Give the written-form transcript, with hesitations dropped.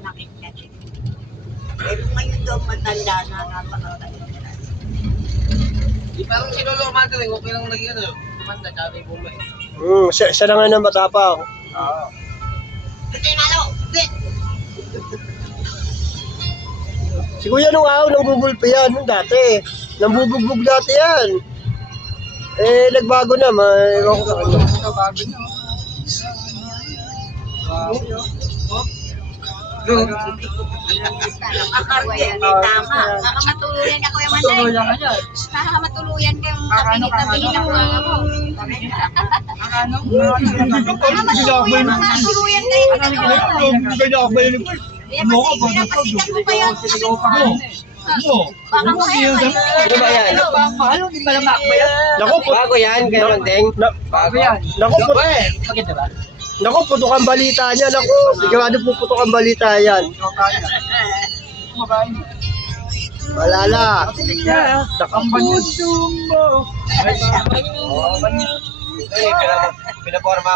manakit ka din. Pero ngayon daw matanda na napakagaling. Di parang sinolo madaling, okay lang naging ano. Tumanda, tsaka may bumay. Siya na nga na matapang. Oo. Hindi malo! Si Kuya nung araw nang bubulpi yan, nung dati. Nang bubugbog dati yan. Eh, nagbago na, ewan ko sa kanya. Bago nyo. Akakawin, tama. Nakamatuluyan ako yung manay. Tuluyan ka dyan. Nakamatuluyan ka yung tabi-tabi ng mga mo. Ano? Nakamatuluyan, nakatuluyan kayo ng mga mo. Kaya kasi pinapasikat mo pa yun. Baka kaya Ano ba yan? Mahal, hindi ka lang makbayan. Naku, Bago yan, ganun din. Bago yan. Naku, Maganda ba? naku, putok ang balita niya. Naku, sigurado puputok ang balita yan. Malala. Ang puso mo. Pinaporma